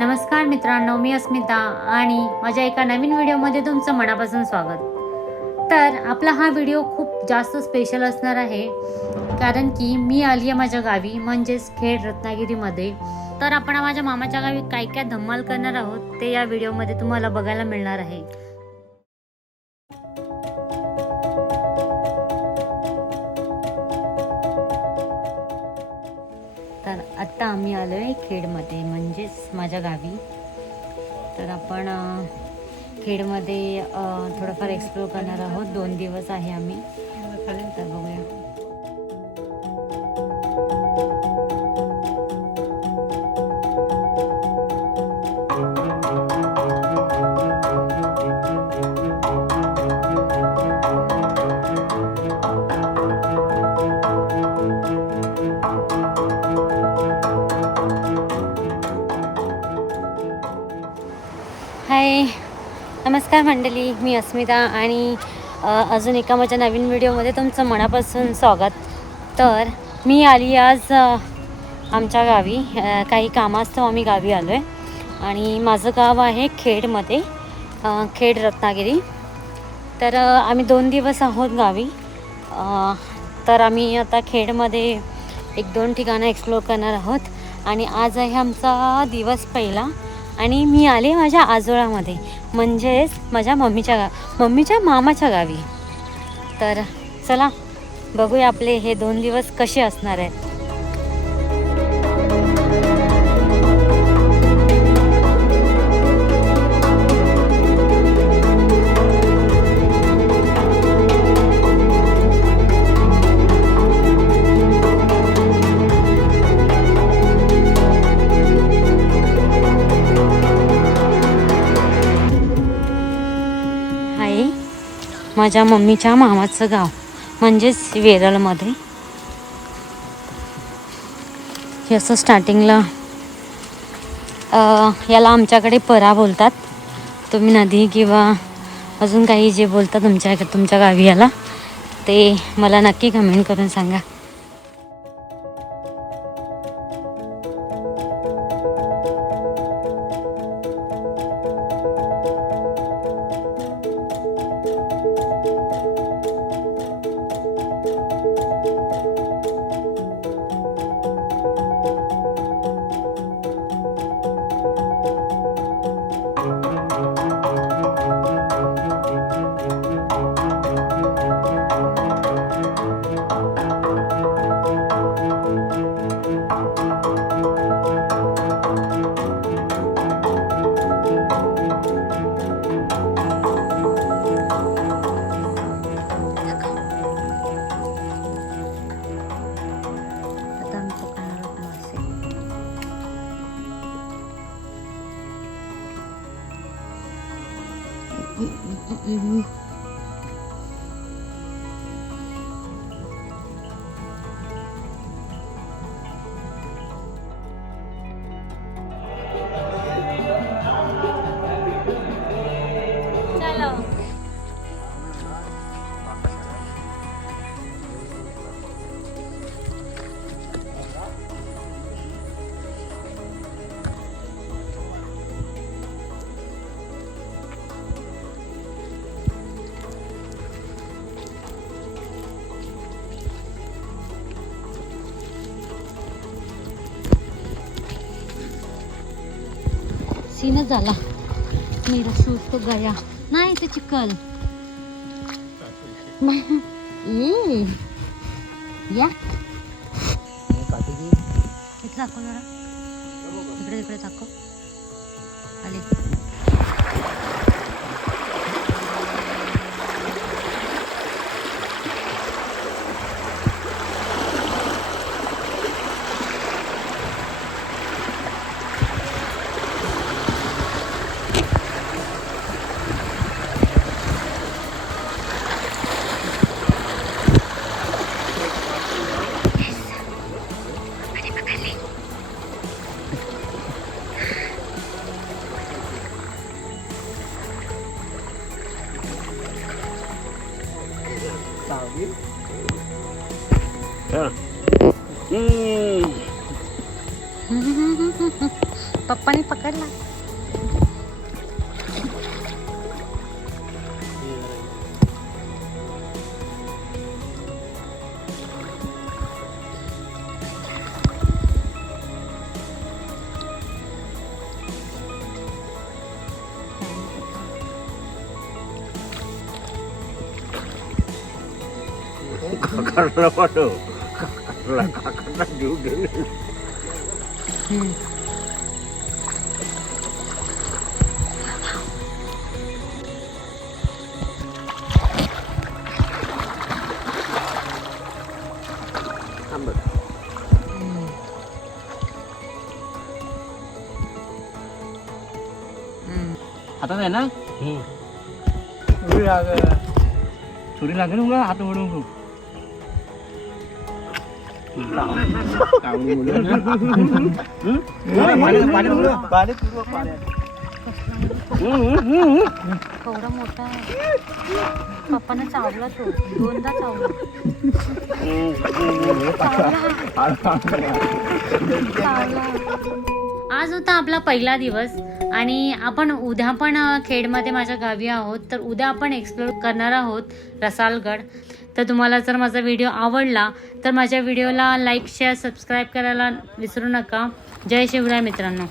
नमस्कार मित्रांनो, मी अस्मिता आणि माझ्या एका नवीन व्हिडिओमध्ये तुमचं मनापासून स्वागत। तर आपला हा व्हिडिओ खूप जास्त स्पेशल असणार आहे, कारण की मी आली आहे माझ्या गावी, म्हणजेच खेड रत्नागिरीमध्ये। तर आपण माझ्या मामाच्या गावी काय काय धमाल करणार आहोत ते या व्हिडिओमध्ये तुम्हाला बघायला मिळणार आहे। तर आत्ता आम्ही आलो आहे खेडमध्ये, म्हणजेच माझ्या गावी। तर आपण खेडमध्ये थोडंफार एक्सप्लोर करणार आहोत। 2 दिवस आहे आम्ही, तर बघूया। हाय, नमस्कार मंडळी, मी अस्मिता आणि अजून एका माझ्या नवीन व्हिडिओमध्ये तुमचं मनापासून स्वागत। तर मी आली आज आमच्या गावी, काही कामास्तव आम्ही गावी आलो आहे आणि माझं गाव आहे खेडमध्ये, खेड रत्नागिरी। तर आम्ही 2 दिवस आहोत गावी। तर आम्ही आता खेडमध्ये 1-2 ठिकाणं एक्सप्लोर करणार आहोत आणि आज आहे आमचा दिवस पहिला आणि मी आले माझ्या आजोळामध्ये, म्हणजेच माझ्या मम्मीच्या मामाच्या गावी। तर चला बघूया आपले हे 2 दिवस कसे असणार आहेत। माझ्या मम्मीच्या मामाचं गाव म्हणजेच वेरळमध्ये। हे असं स्टार्टिंगला याला आमच्याकडे परा बोलतात, तुम्ही नदी किंवा अजून काही जे बोलतात तुमच्या गावी याला, ते मला नक्की कमेंट करून सांगा। सीनच झाला, मेरा शूज तो गया नाही, ते चिखल या इथे दाखव जरा, इकडे दाखव आले। पप्पानी पकडला. काकाला पाठव. काकाला घेऊ गेले. हातात आहे ना छुरी लागेल मला हात ओढून केवढा मोठा आहे. पप्पाने चावला तो 2दा चावला. आज होता आपला पहिला दिवस आणि आपण उद्या पण खेडमध्ये माझ्या गावी आहोत. तर उद्या आपण एक्सप्लोर करणार आहोत रसालगड. तर तुम्हाला जर माझा व्हिडिओ आवडला तर माझ्या व्हिडिओला लाईक शेअर सबस्क्राईब करायला विसरू नका. जय शिवराय मित्रांनो.